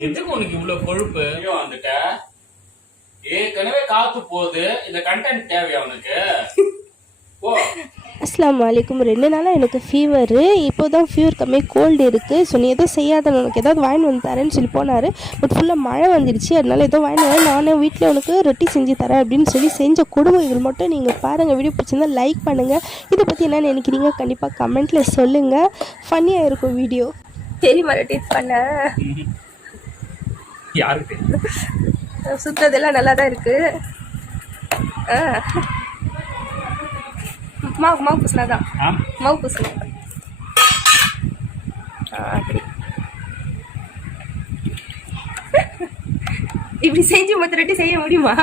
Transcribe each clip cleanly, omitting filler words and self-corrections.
எதுக்கு உனக்கு இவ்வளவு கொழுப்பு வந்துட்ட? ஏற்கனவே காத்து போகுது, இந்த கண்டென்ட் தேவையா உனக்கு? அஸ்ஸலாமு அலைக்கும். 2 நாளாக எனக்கு ஃபீவரு. இப்போ தான் ஃபீவர் கம்மி, கோல்டு இருக்குது. ஸோ நீ எதுவும் செய்யாத, உனக்கு ஏதாவது வாங்கி வந்து தரேன்னு சொல்லி போனார். பட் ஃபுல்லாக மழை வந்துடுச்சு, அதனால ஏதோ வாங்கி வரேன். நானே வீட்டில் உனக்கு ரொட்டி செஞ்சு தரேன் அப்படின்னு சொல்லி செஞ்ச கொடுமைகள் மட்டும் நீங்கள் பாருங்கள். வீடியோ பிடிச்சிருந்தா லைக் பண்ணுங்கள். இதை பற்றி என்ன நினைக்கிறீங்க கண்டிப்பாக கமெண்ட்டில் சொல்லுங்கள். ஃபன்னியாக இருக்கும் வீடியோ. தெரியுமா ரொட்டி பண்ண? யாருக்கு சுற்றுறதெல்லாம் நல்லா தான் இருக்குது. மாவு பூசினா தான், மாவு பூசினா அப்படி இப்படி செஞ்சு மொத்த ரொட்டி செய்ய முடியுமா?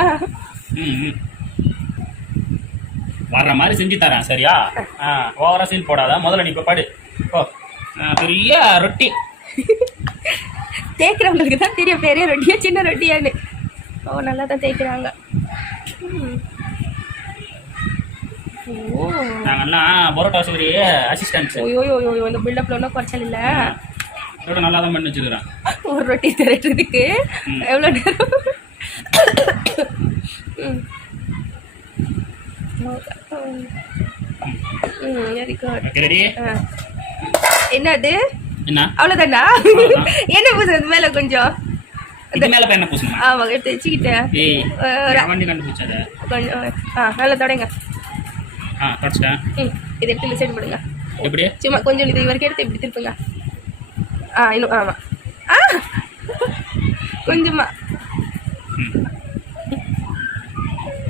வர்ற மாதிரி செஞ்சு தரேன், சரியா? ஓவரா சீல் போடாத. முதல்ல நீ இப்ப படு. பெரிய ரொட்டி தேய்க்கிறவங்களுக்கு தான் தெரியும் பெரிய ரொட்டியா சின்ன ரொட்டியான்னு. ஓ, நல்லா தான் தேய்க்கிறாங்க. நாங்கெல்லாம் பரோட்டா சூரி அசிஸ்டன்ட். ஓயோ, இந்த பில்டப்ல ஒன்றும் குறைச்சல் இல்லை. நல்லா தான் பண்ணி வச்சுக்கிறேன். ஒரு ரொட்டி திரட்டுறதுக்கு எவ்வளோ நேரம்? Very good. என்னது? என்ன அவ்வளோதானா? என்ன பூசுறது மேலே கொஞ்சம்? என்ன பூசணும்? ஆமா, எடுத்து வச்சுக்கிட்டேன் கொஞ்சம். நல்லா தொடங்க. இதை எடுத்து இந்த சைடு போடுங்க. எப்படி? சும்மா கொஞ்சம் இது வரைக்கும் எடுத்து இப்படி திருப்புங்க. இன்னும் ஆமா, கொஞ்சமா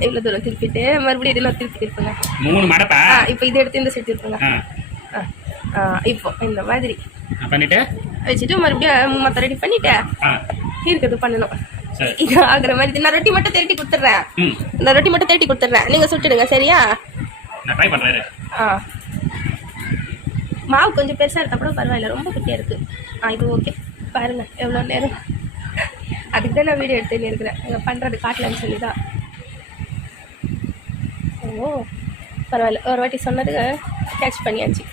இவ்வளோ தூரம் திருப்பிட்டு மறுபடியும் இதெல்லாம் திருப்புங்க. 3 மடப்பா. இப்போ இதை எடுத்து இந்த சைடு திருப்புங்க. இப்போ இந்த மாதிரி பண்ணிட்டு வச்சுட்டு மறுபடியும் மற்ற ரெடி பண்ணிட்டு இருக்கிறது பண்ணணும். இது ஆகுற மாதிரி நான் ரொட்டி மட்டும் திரட்டி கொடுத்துட்றேன். நீங்க சுட்டுடுங்க, சரியா? நான் ட்ரை பண்றேன். மாவு கொஞ்சம் பெருசா இருக்கா கூட பரவாயில்ல, ரொம்ப குட்டியா இருக்கு. இது ஓகே. பாருங்க எவ்வளோ நேரம். அதுக்கு தான் நான் வீடியோ எடுத்துன்னு இருக்கிறேன், இங்கே பண்றது காட்டலன்னு சொல்லிதான். ஓ பரவாயில்ல, ஒரு வாட்டி சொன்னது கேட்ச் பண்ணியாச்சு.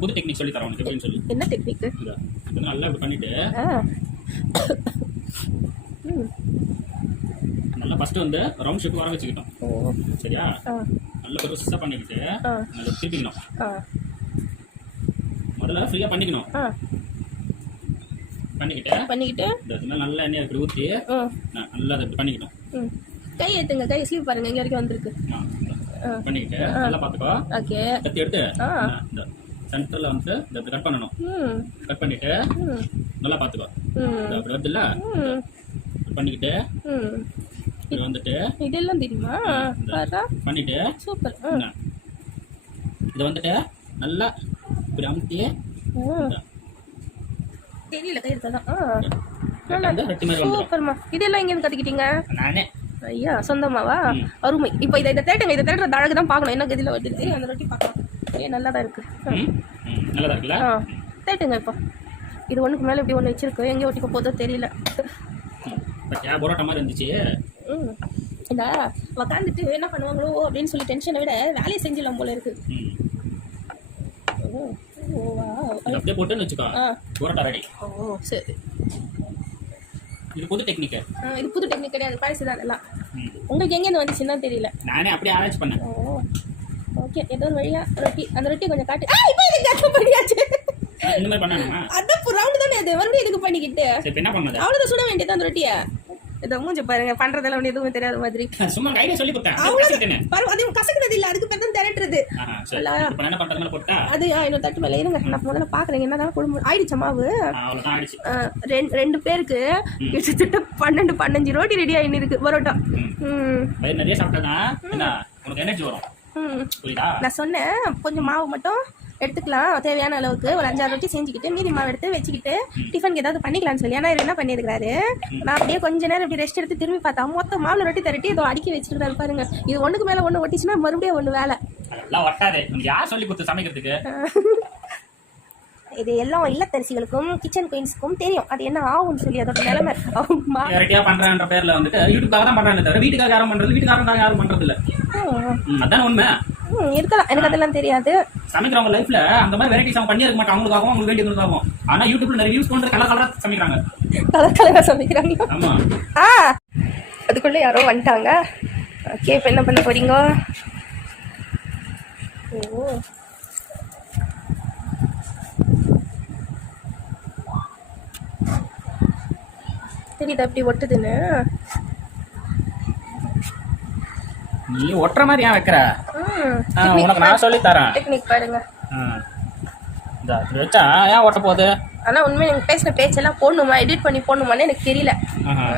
புது டெக்னிக் சொல்லி தரேன் உனக்கு. எப்படின்னு சொல்லி? என்ன டெக்னிக்? நல்லா இப்படி பண்ணிட்டு நல்லா ஃபர்ஸ்ட் வந்து ரவுண்ட் ஷேப் வர வச்சுக்கிட்டோம், சரியா? நல்லா பெருசா பண்ணிக்கிட்டு நல்லா திருப்பிக்கணும். முதல்ல ஃப்ரீயா பண்ணிக்கணும். பண்ணிக்கிட்டு நல்லா எண்ணெய் இப்படி ஊற்றி நல்லா அதை பண்ணிக்கணும். கை எடுத்துங்க, கை ஸ்லீவ் பாருங்க, இங்க வரைக்கும் வந்திருக்கு. பண்ணிக்கிட்டு நல்லா பார்த்துக்கோ. ஓகே, கத்தி எடுத்து இந்த சென்டர்ல வந்து இதை கட் பண்ணணும். கட் பண்ணிட்டு நல்லா பார்த்துக்கோ. அப்படி வருது இல்ல, பண்ணிக்கிட்டு வந்துட்டு இதெல்லாம் தெரியுமா பண்ணிட்டு சூப்பர். இதை வந்துட்டு நல்லா இப்படி அமுத்தி தெரியல கை எடுத்தாதான் ரொட்டி மாதிரி வந்து சூப்பர்மா. இதெல்லாம் எங்க கத்துக்கிட்டீங்க? நானே. ஐயா, சொந்தமாவா? அருமை. இப்போ இதை தேட்டுங்க, இதை தேடுறது அழகு தான் பார்க்கணும். என்ன கதியில் வருது அந்த ரொட்டி பார்க்கலாம். நல்லா தான் இருக்கு. நல்லா தான் இருக்குல்ல? தேட்டுங்க. இப்போ இது ஒன்றுக்கு மேலே இப்படி ஒன்று வச்சிருக்கு, எங்கேயோ ஒட்டிக்க போதோ தெரியல. பரோட்டா மாதிரி இருந்துச்சு. இந்த உக்காந்துட்டு என்ன பண்ணுவாங்களோ அப்படின்னு சொல்லி டென்ஷனை விட வேலையை செஞ்சிடலாம் போல இருக்கு. அப்படியே போட்டுன்னு வச்சுக்கோ, பரோட்டா ரெடி. ஓ சரி. இது புது டெக்னிக். இது புது டெக்னிக் கிடையாது, பழசுதான் அதெல்லாம். உங்களுக்கு எங்கேருந்து வந்துச்சுன்னா தெரியல, நானே அப்படியே ஆராய்ச்சி பண்ணேன். ஓகே, ஏதோ ஒரு வழியா ரொட்டி, அந்த ரொட்டி கொஞ்சம் காட்டு. இப்போ இது கட் பண்ணியாச்சு. இந்த மாதிரி பண்ணணுமா? அதான் ரவுண்ட் தானே அது, மறுபடியும் இதுக்கு பண்ணிக்கிட்டு என்ன பண்ணது? அவ்வளோதான், சுட வேண்டியது அந்த ரொட்டியை. இதை மூஞ்சி பாருங்க, பண்றதெல்லாம் ஒன்று எதுவும் தெரியாத மாதிரி. சும்மா ஐடியா சொல்லி கொடுத்தேன். அது கசக்குறது இல்லை, அதுக்கு பேர் தான் திரட்டுறது. அது இன்னொரு தட்டு மேலே இருங்க, நான் முதல்ல பாக்குறேன் என்னதான் குடும்பம் ஆயிடுச்ச மாவு. 2 பேருக்கு கிட்டத்தட்ட 12-15 ரொட்டி ரெடி ஆயின்னு இருக்கு பரோட்டா. நிறைய சாப்பிட்டா உனக்கு எனர்ஜி வரும். நான் சொன்னேன் கொஞ்சம் மாவு மட்டும் எடுத்துக்கலாம், தேவையான அளவுக்கு ஒரு 5-6 ரொட்டி செஞ்சுக்கிட்டு மீதி மாவு எடுத்து வச்சுக்கிட்டு டிஃபனுக்கு ஏதாவது பண்ணிக்கலாம்னு சொல்லி. ஏன்னா என்ன பண்ணியிருக்காரு, நான் அப்படியே கொஞ்ச நேரம் இப்படி ரெஸ்ட் எடுத்து திரும்பி பார்த்தா மொத்த மாவுல ரொட்டி திரட்டி இதோ அடுக்கி வச்சிருக்காரு பாருங்க. இது ஒண்ணுக்கு மேல ஒண்ணு ஒட்டிச்சுன்னா மறுபடியும் ஒண்ணு வேலை. இது எல்லாம் இல்லத்தரசிகளுக்கும் கிச்சன் குயின்ஸ்க்கும் தெரியும் அது என்ன ஆகும்னு சொல்லி. அதோட நிலைமை பண்றன்ற பேர்ல வந்துட்டு யூடியூப்காக தான் பண்றாங்க தவிர வீட்டுக்காக யாரும் பண்றது, வீட்டுக்காரங்க யாரும் பண்றது இல்ல. அதான் உண்மை. இருக்கலாம், எனக்கு அதெல்லாம் தெரியாது. சமைக்கிறவங்க லைஃப்ல அந்த மாதிரி வெரைட்டிஸ் அவங்க பண்ணி இருக்க மாட்டாங்க, அவங்களுக்காகவும் அவங்களுக்கு வேண்டியதுக்காகவும். ஆனா யூடியூப்ல நிறைய வியூஸ் பண்றது கலர் கலரா சமைக்கிறாங்க. கலர் கலரா சமைக்கிறாங்க. ஆமா. அதுக்குள்ள யாரோ வந்துட்டாங்க. ஓகே, இப்போ என்ன பண்ண போறீங்க? ஓ, தெரியுதா அப்படி ஒட்டுதுன்னு? நீ ஒட்டுற மாதிரி ஏன் வைக்கிற? உனக்கு நான் சொல்லி தரேன் டெக்னிக் பாருங்க. வச்சா ஏன் ஓட்ட போகுது? ஆனா உண்மை நீங்க பேசின பேச்செல்லாம் போடணுமா, எடிட் பண்ணி போடணுமான்னு எனக்கு தெரியல.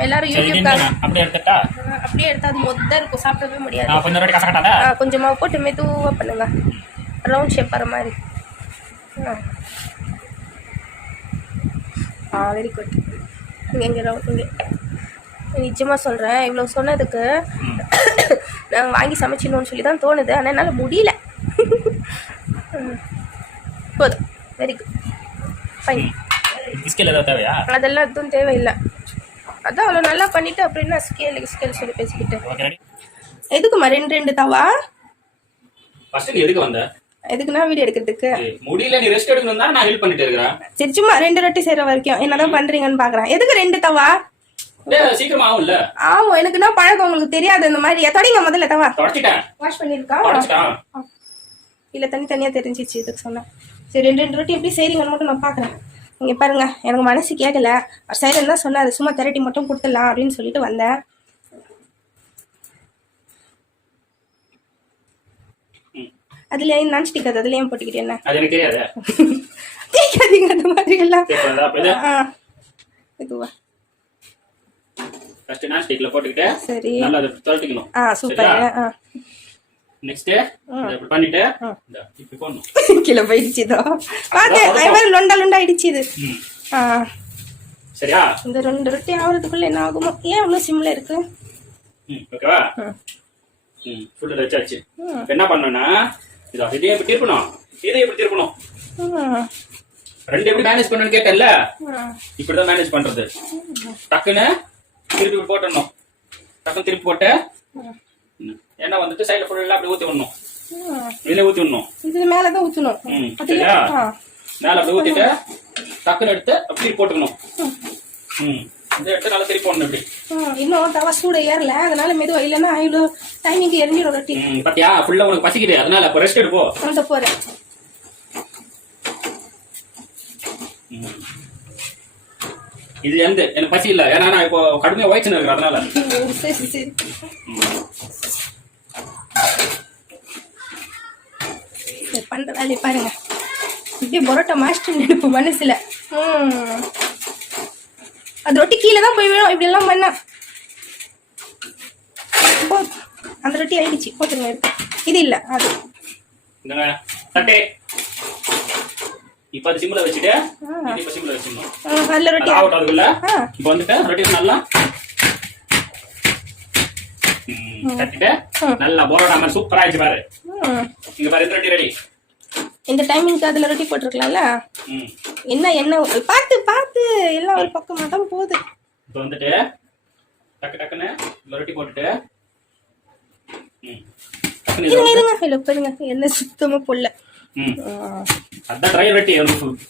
எல்லாரும் யூடியூப் அப்படியே எடுத்துட்டா அப்படியே எடுத்தா அது மொத்தம் இருக்கும், சாப்பிடவே முடியாது. கொஞ்சம் ரெடி கசக்கட்டாத. கொஞ்சமா போட்டு மெதுவா பண்ணுங்க, ரவுண்ட் ஷேப் வர மாதிரி. Very good. இங்கே ரவுண்ட் இங்கே. நிச்சயமா சொல்றேன், இவ்வளவு சொன்னதுக்கு நான் வாங்கி சமைச்சிடணும்னு சொல்லி தான் தோணுது, ஆனால் என்னால் முடியல. போதும், வெரி குட், ஃபைன். அதெல்லாம் எதுவும் தேவையில்லை. அதான் அவ்வளோ நல்லா பண்ணிட்டு அப்படின்னா ஸ்கேல் சொல்லி பேசிக்கிட்டு. எதுக்குமா ரெண்டு தவா? எதுக்குன்னா வீடியோ எடுக்கிறதுக்கு. முடியல, நீ ரெஸ்ட் எடுக்கணும் தான் நான் ஹெல்ப் பண்ணிட்டு இருக்கேன். சரி, சும்மா 2 ரொட்டி செய்யற வரைக்கும் என்னதான் பண்றீங்கன்னு பாக்குறேன். எதுக்கு 2 தவா? சீக்கிரம் ஆகும்ல. ஆமா, எனக்கு என்ன பழக்கம் உங்களுக்கு தெரியாது. இந்த மாதிரி தொடங்க முதல்ல தவா வாஷ் பண்ணிருக்கா இல்ல தனித்தனியா தெரிஞ்சிச்சு, இதுக்கு சொன்னேன். சரி, 2 ரொட்டி எப்படி செய்றீங்கன்னு மட்டும் நான் பாக்குறேன். இங்க பாருங்க, எனக்கு மனசு கேட்கல. சைலண்ட் தான் சொன்னாரு, சும்மா திரட்டி மட்டும் கொடுத்துடலாம் அப்படின்னு சொல்லிட்டு வந்தேன். அதுல நான்ஸ்டிக் அதுலயும் போட்டுக்கிட்டு என்ன தேய்க்காதீங்க அந்த மாதிரி எல்லாம். இதுவா ஃபர்ஸ்ட் நான்ஸ்டிக்ல போட்டுக்கிட்டு சரி நல்லா அதை தரட்டிக்கணும். சூப்பர். நெக்ஸ்ட் இப்படி பண்ணிட்டு இப்படி போடணும். கீழே போயிடுச்சுதோ பாத்து, ஐவர் லொண்டா ஆயிடுச்சு இது. சரியா? இந்த 2 ரொட்டி ஆகிறதுக்குள்ள என்ன ஆகுமோ? ஏன் இவ்வளவு சிம்ல இருக்கு? ஓகேவா? ஃபுல்ல வச்சாச்சு. என்ன பண்ணனும்னா இதை எப்படி திருப்பணும், இதை எப்படி திருப்பணும், 2 எப்படி மேனேஜ் பண்ணணும்னு கேட்டல, இப்படிதான் மேனேஜ் பண்றது. டக்குன்னு திருப்பி போட்டணும், டக்குன்னு திருப்பி போட்டு என்ன வந்துட்டு சைடுல ஃபுல்லா அப்படி ஊத்தி விடணும். இதுல ஊத்தி விடணும், இது மேலதான் ஊத்தணும். சரியா? மேல அப்படி ஊத்திட்டு டக்குன்னு எடுத்து அப்படி போட்டுக்கணும். இதை எடுத்து நல்லா திருப்பி போடணும். இப்படி இன்னும் தவா சூட ஏறல, அதனால மெதுவா, இல்லன்னா இவ்வளவு டைமிங் எரிஞ்சிடும் ரொட்டி. பாத்தியா, ஃபுல்லா உனக்கு பசிக்குது, அதனால இப்ப ரெஸ்ட் எடுப்போ. அந்த போறேன். இது எனக்கு பசி இல்ல, ஏன்னா நான் இப்போ கடுமையா வயிற்றுன்னு இருக்கிறேன், அதனால. சரி சரி, பண்ற வேலையை பாருங்க. இப்படியே பரோட்டா மாஸ்டர் நினைப்பு மனசுல. அது ரொட்டி கீழே தான் போய் விடும் இப்படி எல்லாம் பண்ணா. அந்த ரொட்டி ஆயிடுச்சு, போட்டுருங்க. இது இல்ல, அது தட்டே. இப்ப அது சிம்ல வச்சிட்டு இப்ப சிம்ல வச்சிடணும். நல்ல ரொட்டி அவுட் ஆகுதுல. இப்போ வந்துட்டு ரொட்டி நல்லா தட்டிட்டு நல்லா பரோட்டா மாதிரி சூப்பரா ஆயிடுச்சு பாரு. இங்க பாரு, இந்த ரொட்டி ரெடி. இந்த டைமிங்க்கு அதுல ரொட்டி போட்டுருக்கலாம்ல. என்ன பார்த்து பார்த்து எல்லாம் ஒரு பக்கமா தான் போகுது. இப்போ வந்துட்டு டக்குன்னு ரொட்டி போட்டுட்டு இருங்க பாருங்க, என்ன சுத்தமா போடல. அதான் ட்ரை ரொட்டி,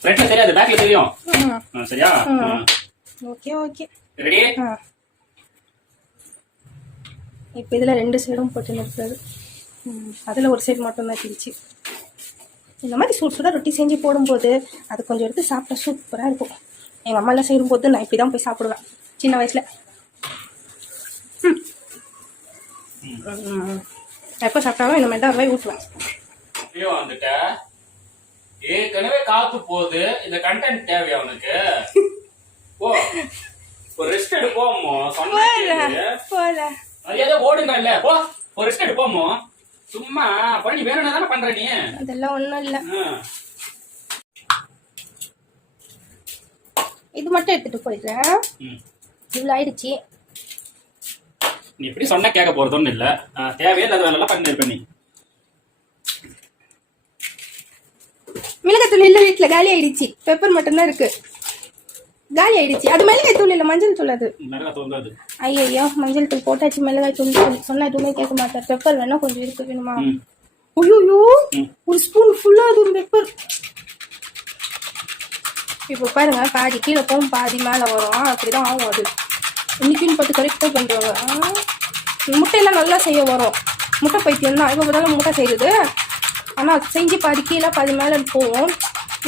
ஃப்ரண்ட்ல தெரியாது, பேக்ல தெரியும். சரியா? Okay okay, ready. இப்போ இதுல 2 சைடும் போட்டு நிறுத்துறது. அதுல ஒரு சைடு மட்டும் தான் தெரிச்சு. இந்த மாதிரி சூடாக ரொட்டி செஞ்சு போடும்போது அது கொஞ்சம் எடுத்து சாப்பிட்டா சூப்பராக இருக்கும். எங்கள் அம்மாலாம் செய்யும்போது நான் இப்படி தான் போய் சாப்பிடுவேன் சின்ன வயசில். எப்போ சாப்பிட்டாலும் இந்த மாதிரி தான் போய் ஊற்றுவேன். ஏற்கனவே காத்து போகுது, இந்த கண்டென்ட் தேவையா உனக்கு? ஒரு ரெஸ்ட் எடுப்போமோ, ஏதோ ஓடுங்க இல்ல, போ ஒரு ரெஸ்ட் எடுப்போமோ. சும்மா பண்ணி வேணும்னா தானே பண்ற நீ. அதெல்லாம் ஒண்ணும் இல்ல. இது மட்டும் எடுத்துட்டு போயிடுறேன். இவ்வளவு ஆயிடுச்சு. நீ எப்படி சொன்னா கேட்க போறதுன்னு இல்ல, தேவையில்லாத வேலை எல்லாம் பண்ணிருப்ப நீ. மிளகாய் தூள் இல்ல, வீட்டுல காலி ஆயிடுச்சு. பெப்பர் மட்டும் தான் இருக்கு, காலி ஆயிடுச்சு. அது மிளகாய் தூள் இல்ல, மஞ்சள் தூள். அது ஐயோ, மஞ்சள் தூள் போட்டாச்சு. மிளகாய் தூள் சொன்னா எதுவுமே கேட்க மாட்டார். பெப்பர் வேணா கொஞ்சம் இருக்கு, வேணுமா? ஐயோ ஒரு ஸ்பூன் ஃபுல்லா அது பெப்பர். இப்போ பாருங்க, பாதி கீழே போகும் பாதி மேலே வரும், அப்படிதான் ஆகும் அது. இன்னைக்குன்னு பார்த்து கரெக்டாக பண்ணுறாங்க. முட்டையெல்லாம் நல்லா செய்ய வரும், முட்டை பைத்தியம் தான் இப்போ பார்த்தாலும் முட்டை செய்யுது. ஆனால் செஞ்சு பாதி கீழே பாதி மேலே போகும்.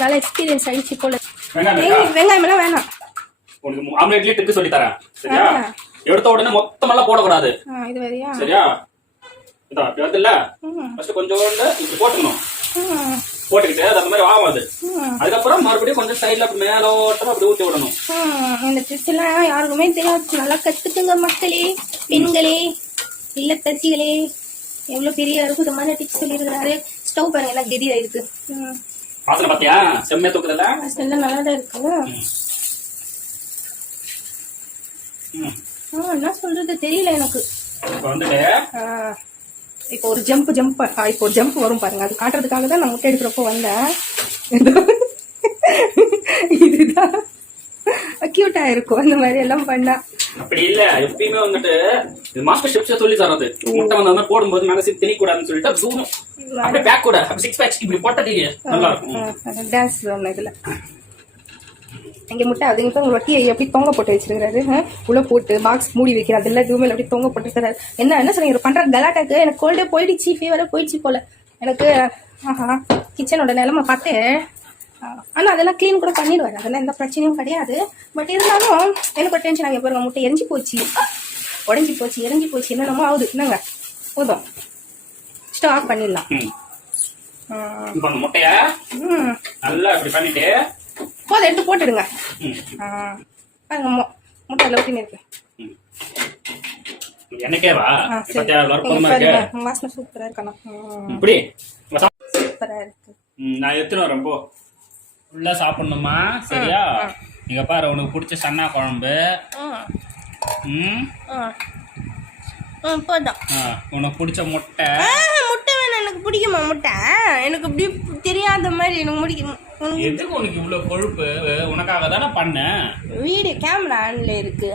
நல்லா எக்ஸ்பீரியன்ஸ் ஆயிடுச்சு போல. வெங்காயம் எல்லாம் வேணாம், உனக்கு ஆம்லெட்லயே ட்ரிக் சொல்லி தரேன் சரியா? எடுத்த உடனே மொத்தமெல்லாம் போடக்கூடாது இது வேறையா சரியா? இதா அப்படி வருதுல்ல, ஃபர்ஸ்ட் கொஞ்சோண்டு இப்படி போட்டுக்கணும். போட்டுக்கிட்டு அது அந்த மாதிரி ஆகாது. அதுக்கப்புறம் மறுபடியும் கொஞ்சம் சைட்ல அப்படி மேலோட்டமா அப்படி ஊற்றி விடணும். இந்த ட்ரிக்ஸ் எல்லாம் யாருக்குமே தெரியாது, நல்லா கத்துக்குங்க மக்களே, பெண்களே, இல்லத்தரசிகளே. எவ்வளவு பெரிய இருக்குது இந்த மாதிரி டிப்ஸ் சொல்லியிருக்கிறாரு. ஸ்டவ் பாருங்க எல்லாம் கெதி ஆயிருக்கு. வாசனை பாத்தியா? செம்மையா தூக்குதுல்ல? ஸ்மெல்லாம் நல்லா தான் இருக்கு. என்ன சொல்றது தெரியல எனக்கு. இப்போ வந்துட்டு இப்போ ஒரு ஜம்ப் இப்போ ஒரு ஜம்ப் வரும் பாருங்க, அது காட்டுறதுக்காக தான் நான் முட்டை எடுக்கிறப்போ வந்தேன். இதுதான் கியூட்டா இருக்கும் அந்த மாதிரி எல்லாம் பண்ணா. அப்படி இல்ல, எப்பயுமே வந்துட்டு மாஸ்டர் ஷெஃப்ஸ் சொல்லி தரது, முட்டை வந்து போடும்போது மேல திணி கூடாதுன்னு சொல்லிட்டு தூரம் அப்படியே பேக் கூட 6 பேட்ச் இப்படி போட்டீங்க நல்லா இருக்கும். டான்ஸ் ஒன்று இதுல இங்க முட்டை அதுங்க ஒரு வட்டியை எப்படி தொங்க போட்டு வச்சிருக்காரு, உள்ள போட்டு பாக்ஸ் மூடி வைக்கிறாரு, அதெல்லாம் எதுவுமே எப்படி தொங்க போட்டுருக்காரு. என்ன சொல்றீங்க பண்ற கலாட்டாக்கு? எனக்கு கோல்டே போயிடுச்சு, ஃபீவரே போயிடுச்சு போல எனக்கு. கிச்சனோட நிலைமை பார்த்தேன். ஆனா அதெல்லாம் கிளீன் கூட பண்ணிடுவாரு, அதெல்லாம் எந்த பிரச்சனையும் கிடையாது. பட் இருந்தாலும் எனக்கு ஒரு டென்ஷன் ஆகி பாருங்க, முட்டை எரிஞ்சு போச்சு, உடஞ்சி போச்சு, எரிஞ்சு போச்சு, என்னென்னமோ ஆகுது. என்னங்க போதும், ஸ்டவ் ஆஃப் பண்ணிடலாம். முட்டைய நல்லா இப்படி பண்ணிட்டு போதும், எடுத்து போட்டுடுங்க. முட்டையில ஊற்றினு இருக்கு. எனக்கேவா வாசனை சூப்பரா இருக்கணும். இப்படி சூப்பரா இருக்கு. நான் எடுத்துன்னு வரேன். போ ஃபுல்லா சாப்பிடணுமா சரியா? இங்க பாரு, உனக்கு பிடிச்ச சன்னா குழம்பு. போதும். உனக்கு பிடிச்ச முட்டை. முட்டை வேணும், எனக்கு பிடிக்குமா முட்டை? எனக்கு இப்படி தெரியாத மாதிரி எனக்கு பிடிக்கும். எதுக்கு உனக்கு இவ்வளவு கொழுப்பு? உனக்காக தானே பண்ணேன். வீடியோ கேமரா ஆன்ல இருக்கு.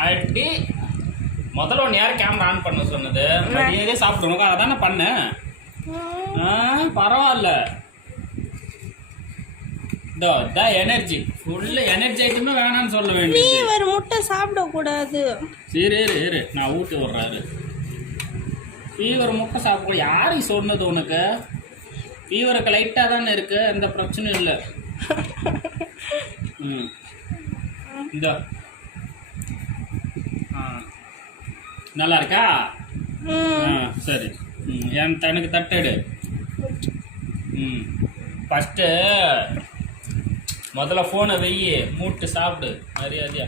ஆல்ரெடி முதல்ல ஒன்று யார் கேமரா ஆன் பண்ண சொன்னது? மதியாதே சாப்பிட்டு உனக்காக தானே பண்ணேன். பரவாயில்ல, எனர்ஜி ஃபுல்லு எனர்ஜி ஐட்டமே வேணாம்னு சொல்ல வேண்டியது. ஒரு முட்டை சாப்பிடக்கூடாது. சரி இரு நான் ஊட்டி விடுறாரு. ஃபீவர் முட்டை சாப்பிட யாருக்கு சொன்னது உனக்கு? ஃபீவருக்கு லைட்டாக தானே இருக்கு, எந்த பிரச்சனையும் இல்லை. இந்த நல்லா இருக்கா? சரி, எனக்கு தட்டெடு. ஃபஸ்ட்டு முதல்ல ஃபோனை வெய்யி, மூட்டு சாப்பிடு மரியாதையா.